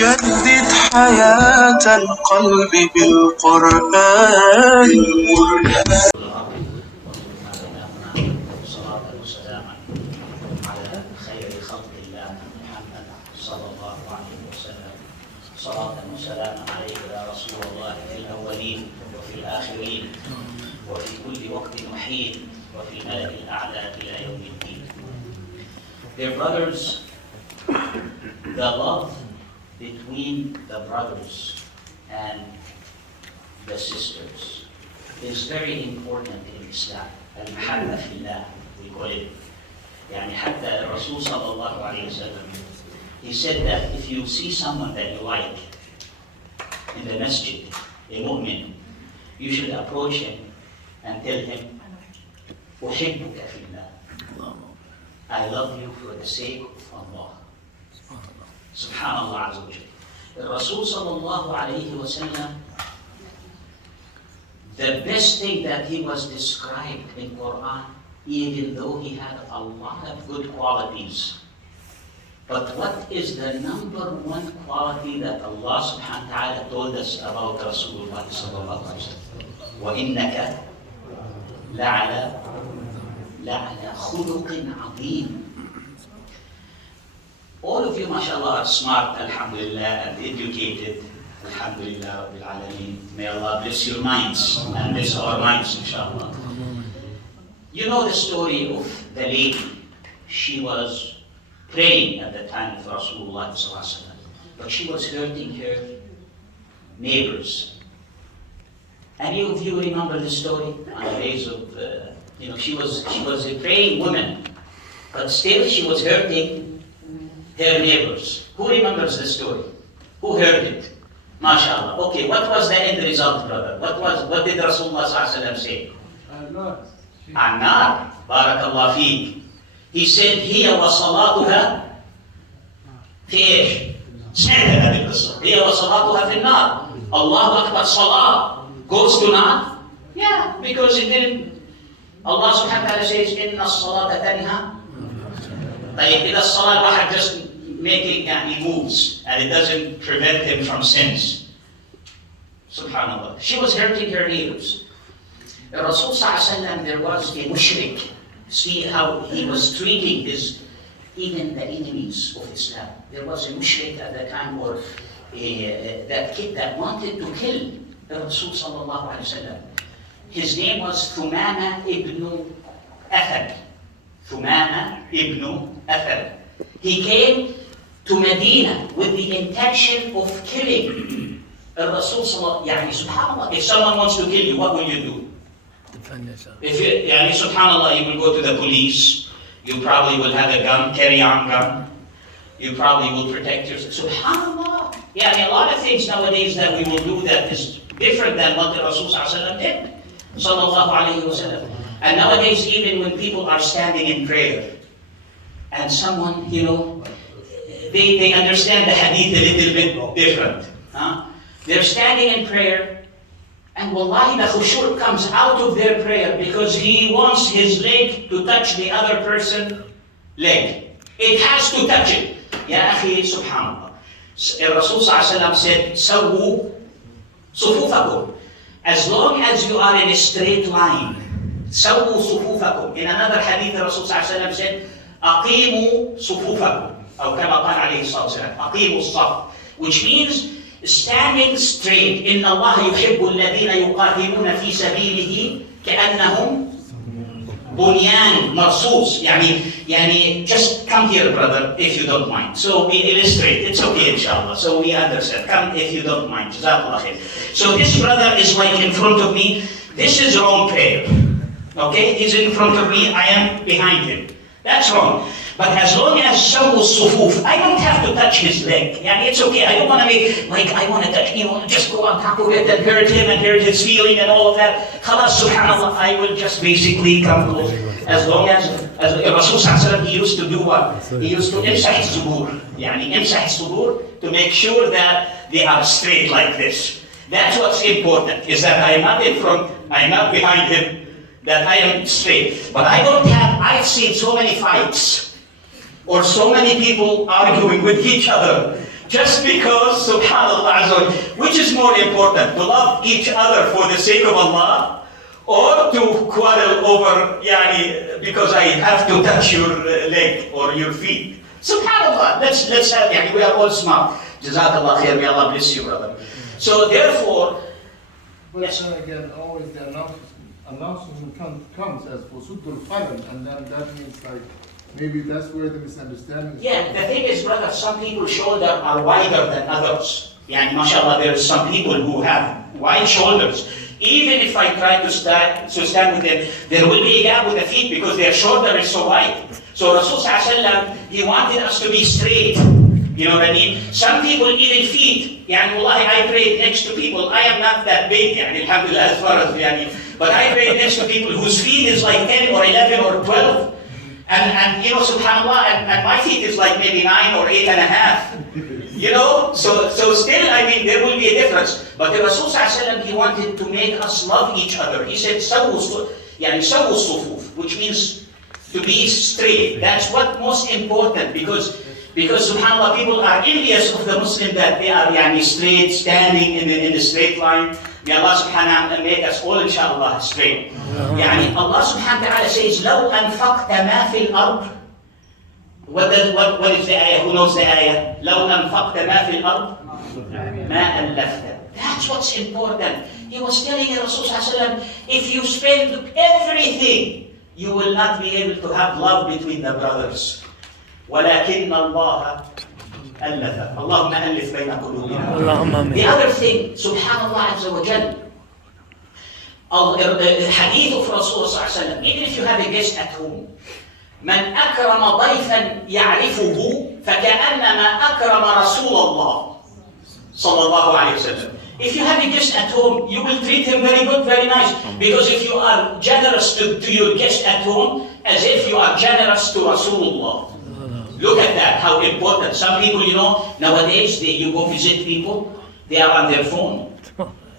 جدد حياة القلب بالقرآن. صلاة وسلاما على خير خلق الله محمد صلى الله عليه وسلم. صلاة وسلاما عليك يا رسول الله في الأولين وفي الآخرين وفي كل وقت وحين وفي الملأ الأعلى إلى يوم الدين. Dear brothers, the love between the brothers and the sisters is very important in Islam. المحبة في الله we call it. يعني حتى الرسول صلى الله عليه وسلم he said that if you see someone that you like in the masjid, a mu'min, you should approach him and tell him أحبك في الله. I love you for the sake of Allah. Subhanallah Azza wa Jalla. الرسول صلى الله عليه وسلم, the best thing that he was described in Quran, even though he had a lot of good qualities. But what is the number one quality that Allah subhanahu wa ta'ala told us about Rasulullah sallallahu alayhi wa sallam? وَإِنَّكَ لَعَلَى خُلُقٍ عَظِيمٍ. All of you, mashallah, are smart, alhamdulillah, and educated. Alhamdulillah, Rabbil Alameen. May Allah bless your minds and bless our minds, inshallah. You know the story of the lady. She was praying at the time of Rasulullah sallallahu alaihi wasallam, but she was hurting her neighbors. Any of you remember the story on the days of, she was a praying woman, but still she was hurting her neighbors. Who remembers the story? Who heard it? MashaAllah. Okay, what was the end result, brother? What did Rasulullah sallallahu say? Annar. Barakallah feek. He said, هي وصلاتها في ايش؟ سمعت هذه القصة. هي وصلاتها في النار. Allah Akbar Salah goes to nar? Yeah, because it didn't. Allah subhanahu wa ta'ala says, إن الصلاة تنهى. طيب إذا الصلاة الواحد just making he moves and it doesn't prevent him from sins. Subhanallah. She was hurting her neighbors. The Rasul sallallahu alaihi wasallam, there was a mushrik. See how he was treating even the enemies of Islam. There was a mushrik at the time, or that kid that wanted to kill the Rasul sallallahu alaihi wasallam. His name was Thumama ibn Athad. Thumama ibn Athad. He came to Medina with the intention of killing Rasul sallallahu alaihi wasallam. Subhanallah, if someone wants to kill you, what will you do? Defend yourself. If subhanallah, you will go to the police, you probably will have a gun, carry-on gun, you probably will protect yourself. Subhanallah. A lot of things nowadays that we will do that is different than what the Rasul sallallahu did. Sallallahu alaihi wasallam. And nowadays, even when people are standing in prayer, and someone, they understand the hadith a little bit different. They're standing in prayer, and wallahi the khushu' comes out of their prayer because he wants his leg to touch the other person's leg. It has to touch it. Ya akhi, subhanallah. Rasul sallallahu said, Sawwu sufufakum. As long as you are in a straight line, Sawwu sufufakum. In another hadith, Rasul sallallahu said, Aqimu sufufakum. أو كما قال عليه الصلاة والسلام, أقيموا الصف, which means standing straight. إن الله يحب الذين يقاتلون في سبيله كأنهم بنيان مرصوص. يعني just come here, brother, if you don't mind. So we illustrate. It's okay, inshallah. So we understand. Come if you don't mind. Jazakallah khair. So this brother is like in front of me. This is wrong prayer. Okay, he's in front of me. I am behind him. That's wrong. But as long as Sawwu sufuf, I don't have to touch his leg. It's okay. I don't want to make like I want to touch, just go on top of it and hurt him and hurt his feeling and all of that. Khalas, subhanallah, I will just basically come close. As long as Rasul sallallahu he used to do what? He used to imsah sudur. Imsah sudur, to make sure that they are straight like this. That's what's important, is that I am not in front, I am not behind him, that I am straight. But I've seen so many fights, or so many people arguing with each other, Just because, subhanAllah, which is more important, to love each other for the sake of Allah, or to quarrel over, because I have to touch your leg or your feet? Subhanallah, let's have, we are all smart. Jazakallah khair, may Allah bless you, brother. So therefore, but yes. Then again, always the announcement comes as Fusutul Khalam, and then that means like, maybe that's where the misunderstanding is. Yeah, the thing is, brother, some people's shoulders are wider than others. Mashallah, there are some people who have wide shoulders. Even if I try to stand with them, there will be a gap with the feet because their shoulder is so wide. So Rasul Sallallahu he wanted us to be straight. You know what I mean? Some people even feet. Wallahi, I prayed next to people. I am not that big, alhamdulillah, as far as but I prayed next to people whose feet is like 10 or 11 or 12. And subhanAllah, and my feet is like maybe 9 or 8.5. So still, there will be a difference. But the Rasul Sallallahu he wanted to make us love each other. He said, sawu sufuf, which means to be straight. That's what most important because subhanAllah, people are envious of the Muslim that they are straight, standing in the straight line. May Allah subhanahu wa ta'ala make us all inshallah straight. Allah subhanahu wa ta'ala says, لو أنفقت ما في الأرض. What is the ayah? Who knows the ayah? لو أنفقت ما في الأرض ما ألفت. That's what's important. He was telling the Rasul sallallahu alaihi wasallam, if you spend everything, you will not be able to have love between the brothers. ولكن الله ألف. اللهم ألف بين قلوبنا. The other thing, subhanallah azza wa jal, hadith of Rasul sallallahu alaihi wasallam, even if you have a guest at home, من أكرم ضيفا يعرفه فكأنما أكرم رسول الله صلى الله عليه وسلم. If you have a guest at home, you will treat him very good, very nice. Because if you are generous to your guest at home, as if you are generous to Rasulullah. Look at that, how important. Some people, nowadays, you go visit people, they are on their phone.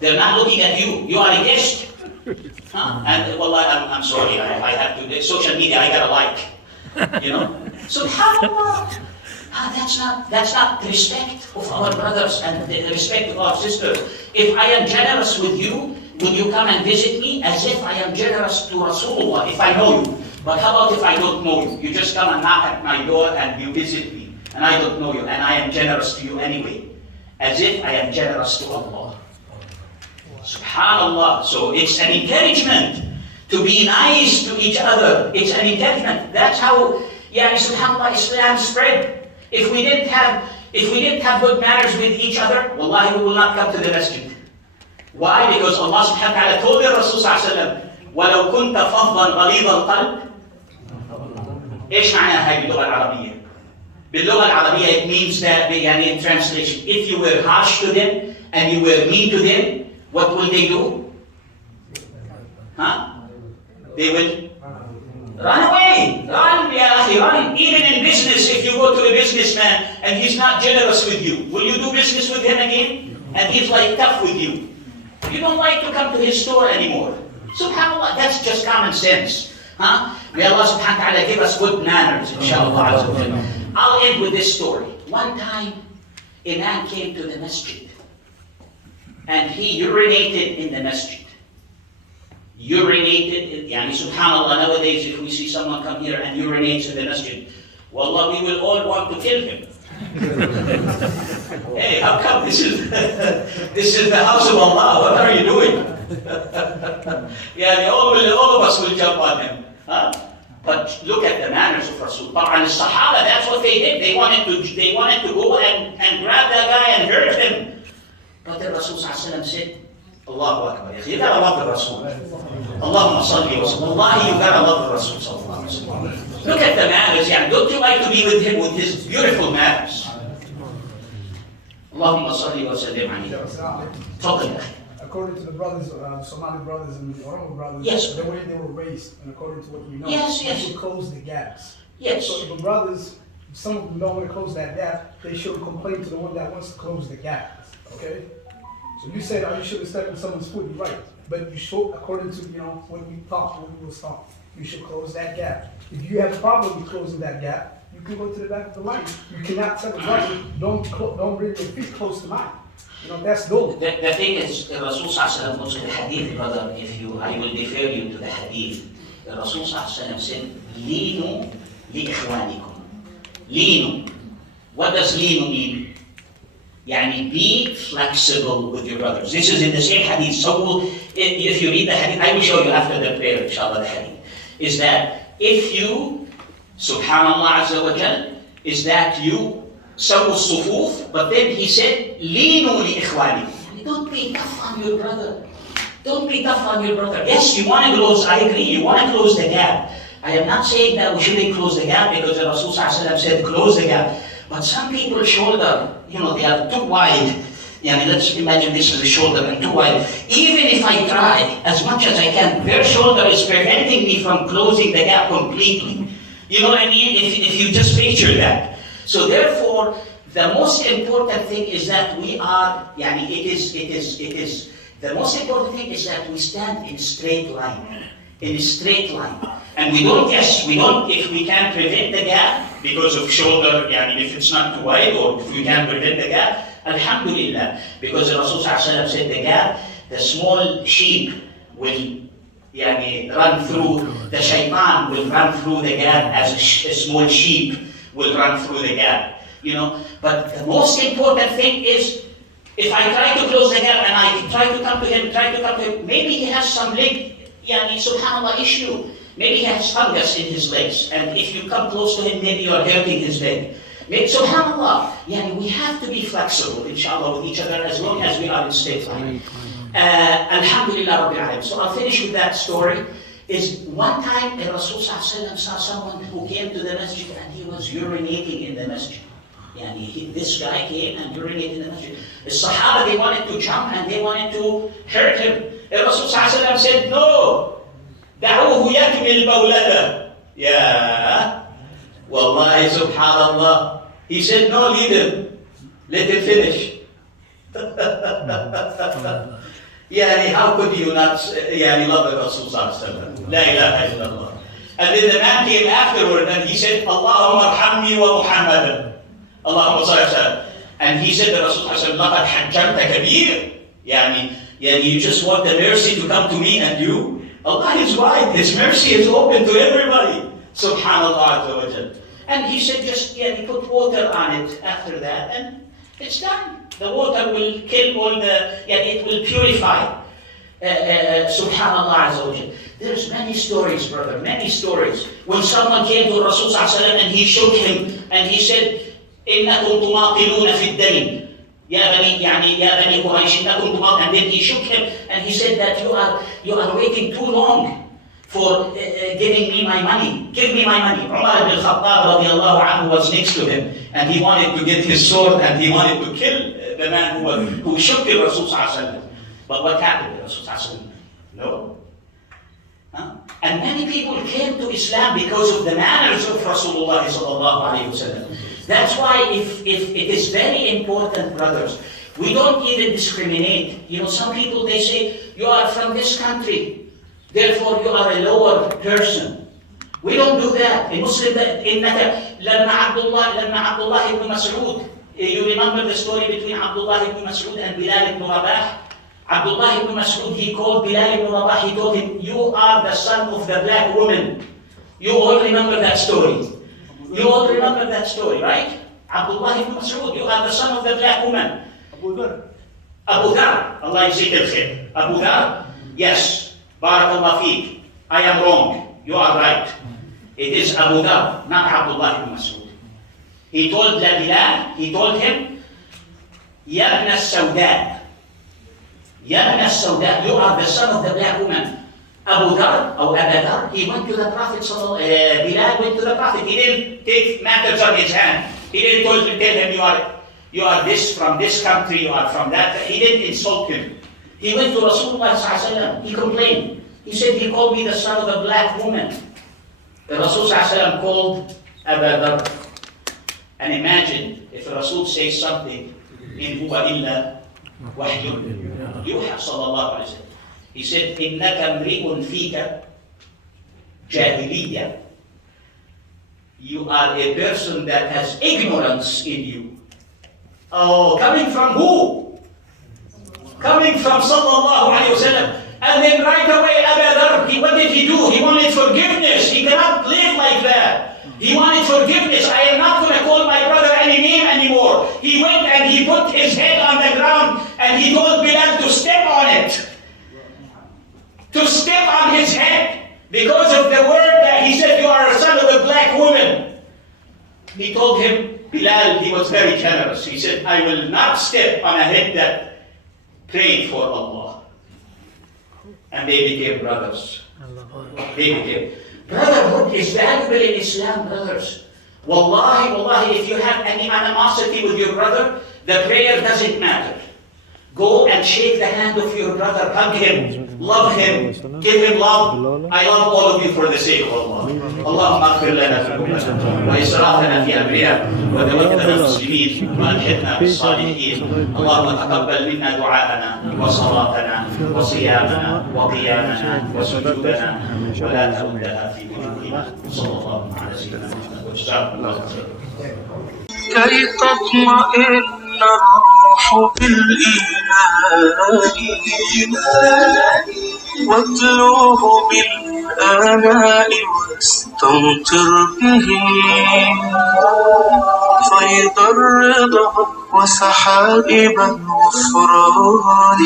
They're not looking at you. You are a guest. And, I'm sorry, I have to, social media, I got a like. SubhanAllah. That's not the respect of our brothers and the respect of our sisters. If I am generous with you, would you come and visit me as if I am generous to Rasulullah, if I know you? But how about if I don't know you? You just come and knock at my door and you visit me, and I don't know you, and I am generous to you anyway, as if I am generous to Allah. SubhanAllah. So it's an encouragement to be nice to each other. It's an encouragement. That's how, SubhanAllah, Islam spread. If we didn't have good manners with each other, wallahi, we will not come to the masjid. Why? Because Allah subhanahu wa ta'ala told the Rasul sallallahu alaihi wasallam, وَلَوْ كُنْتَ فَضًّا غَلِيظَ الْقَلْبِ. إيش معناها هاي باللغة العربية؟ باللغة العربية it means that, in translation, if you were harsh to them and you were mean to them, what will they do? They will run away. Run, ya akhi, run. Even in business, if you go to a businessman and he's not generous with you, will you do business with him again? And he's like tough with you. You don't like to come to his store anymore. SubhanAllah, that's just common sense. May Allah subhanahu wa ta'ala give us good manners, inshallah. I'll end with this story. One time, a man came to the masjid and he urinated in the masjid. Subhanallah, nowadays if we see someone come here and urinates in the masjid, wallah, we will all want to kill him. Hey, how come this is the house of Allah? What are you doing? All of us will jump on him. But look at the manners of Rasul. And the Sahaba, that's what they did. They wanted to go and grab that guy and hurt him. But the Rasul said, Allahu Akbar. You gotta love the Rasul. Allahumma salli wa sallam. Wallahi, you gotta love the Rasul. Look at the manners. Don't you like to be with him with his beautiful manners? Allahumma salli wa sallim alayhi. According to the brothers, Somali brothers and the Oromo brothers, the way they were raised, and according to what we know, they should close the gaps. Yes. So if the brothers, some of them don't want to close that gap, they should complain to the one that wants to close the gap. Okay? So you said, you shouldn't step in someone's foot, you're right. But you should, according to, when we was taught, you should close that gap. If you have a problem with closing that gap, you can go to the back of the line. You cannot tell the brother, don't bring your feet close to mine. You know, that's gold. The thing is, the Rasul Sallallahu Alaihi Wasallam, also the hadith, brother, I will defer you to the hadith. The Rasul Sallallahu Alaihi Wasallam said, Leenu li ikhwanikum. Leenu. What does leenu mean? Yani be flexible with your brothers. This is in the same hadith. So if you read the hadith, I will show you after the prayer, inshallah, the hadith. Is that if you, subhanallah azza wa jal, is that you sawu sufuf, but then he said, leenu li ikhwanikum. Don't be tough on your brother. Don't be tough on your brother. Yes, you want to close, I agree, you want to close the gap. I am not saying that we shouldn't close the gap because the Rasul said close the gap. But some people's shoulder, they are too wide. Let's imagine this is a shoulder and too wide. Even if I try as much as I can, their shoulder is preventing me from closing the gap completely. You know what I mean? If you just picture that. So therefore, the most important thing is that we are, the most important thing is that we stand in a straight line. In a straight line. And if we can prevent the gap because of shoulder, if it's not too wide, or if we can prevent the gap, alhamdulillah. Because the Rasul said the gap, the small sheep will run through, the shaitan will run through the gap as a small sheep will run through the gap. But the most important thing is, if I try to close the gap and I try to come to him, maybe he has some leg, subhanAllah, issue. Maybe he has fungus in his legs, and if you come close to him, maybe you are hurting his leg. Subhanallah, we have to be flexible, inshallah, with each other as long as we are in state line. Alhamdulillah Rabbil Alamin. So I'll finish with that story. Is one time the Rasul saw someone who came to the masjid and he was urinating in the masjid. This guy came and urinated in the masjid. The Sahaba, they wanted to jump and they wanted to hurt him. The Rasul said, no. دعوه يكمل مولده. Wallahi, subhanallah. He said, no, leave him. Let him finish. How could you not love the Rasul sallallahu La ilaha illallah. And then the man came afterward and he said, Allahumma arhamni wa Muhammadan. Allahumma sallallahu. And he said, the Rasul sallallahu laqad hajjanta kabir. You just want the mercy to come to me and you? Allah is wide. His mercy is open to everybody. Subhanallah azza wa jal. And he said, just put water on it after that, and it's done. The water will kill all it will purify. Subhanallah azza wa jal. There's many stories, brother, many stories. When someone came to Rasul sallallahu alaihi wasallam and he shook him and he said, إِنَّكُمْ تُمَاطِلُونَ فِي الدَّيْنِ يا بني قريش إنكم تماطلون. And then he shook him and he said that you are waiting too long for giving me my money. Give me my money. Umar ibn Khattab radiallahu anhu was next to him and he wanted to get his sword and he wanted to kill the man who shook the Rasul sallallahu alaihi wasallam. But what happened to Rasul sallallahu alaihi wasallam? No. And many people came to Islam because of the manners of Rasulullah sallallahu alaihi wasallam. That's why if it is very important, brothers, we don't even discriminate. Some people, they say, you are from this country, therefore you are a lower person. We don't do that. A Muslim, لما عبد الله ibn Mas'ud, you remember the story between Abdullah ibn Mas'ud and Bilal ibn Rabah? Abdullah ibn Mas'ud, he called Bilal ibn Rabah, he told him, you are the son of the black woman. You all remember that story. You all remember that story, right? Abdullah ibn Mas'ud, you are the son of the black woman. Abu Dhar, Allah yajzik al-khair. Abu Dhar, yes, Barakallah feek. I am wrong, you are right. It is Abu Dhar, not Abdullah ibn Mas'ud. He told Bilal, he told him, Ya ibn al-Sawda, Ya ibn al-Sawda, you are the son of the black woman. Abu Dhar, or Abu Dhar, he went to the Prophet, Bilal went to the Prophet. He didn't take matters on his hand. He didn't tell him, you are this from this country, you are from that. He didn't insult him. He went to Rasulullah sallallahu alaihi wasallam. He complained. He said, he called me the son of a black woman. The Rasul sallallahu alaihi wasallam called Abu Dhar. And imagine if the Rasul says something, in huwa illa wahyun yuha sallallahu alaihi wasallam. He said, إِنَّكَ امْرِئٌ فِيكَ جَاهِلِيَّةٌ. You are a person that has ignorance in you. Oh, coming from who? Coming from sallallahu alayhi wasallam. And then right away, Abu Dharr, what did he do? He wanted forgiveness. He cannot live like that. He wanted forgiveness. I am not going to call my brother any name anymore. He went and he put his head on the ground and he told Bilal to step on it. To step on his head because of the word that he said, you are a son of a black woman. He told him, Bilal, he was very generous. He said, I will not step on a head that prayed for Allah. And they became brothers. They became. Brotherhood is valuable in Islam, brothers. Wallahi, wallahi, if you have any animosity with your brother, the prayer doesn't matter. Go and shake the hand of your brother, hug him, love him, give him love. I love all of you for the sake of Allah. اللهم اغفر لنا ذنوبنا وإسرافنا في أمرنا وتوفنا مسلمين وألحقنا بالصالحين. اللهم تقبل منا دعاءنا وصلاتنا وصيامنا وقيامنا وسجودنا ولا تردها في وجوهنا. صلى الله على سيدنا محمد وجزاكم الله خيرا. كي تطمئن الروح بالإيمان واتلوه بالآناء واستمطر به فيض الرضا وسحائب الغفران.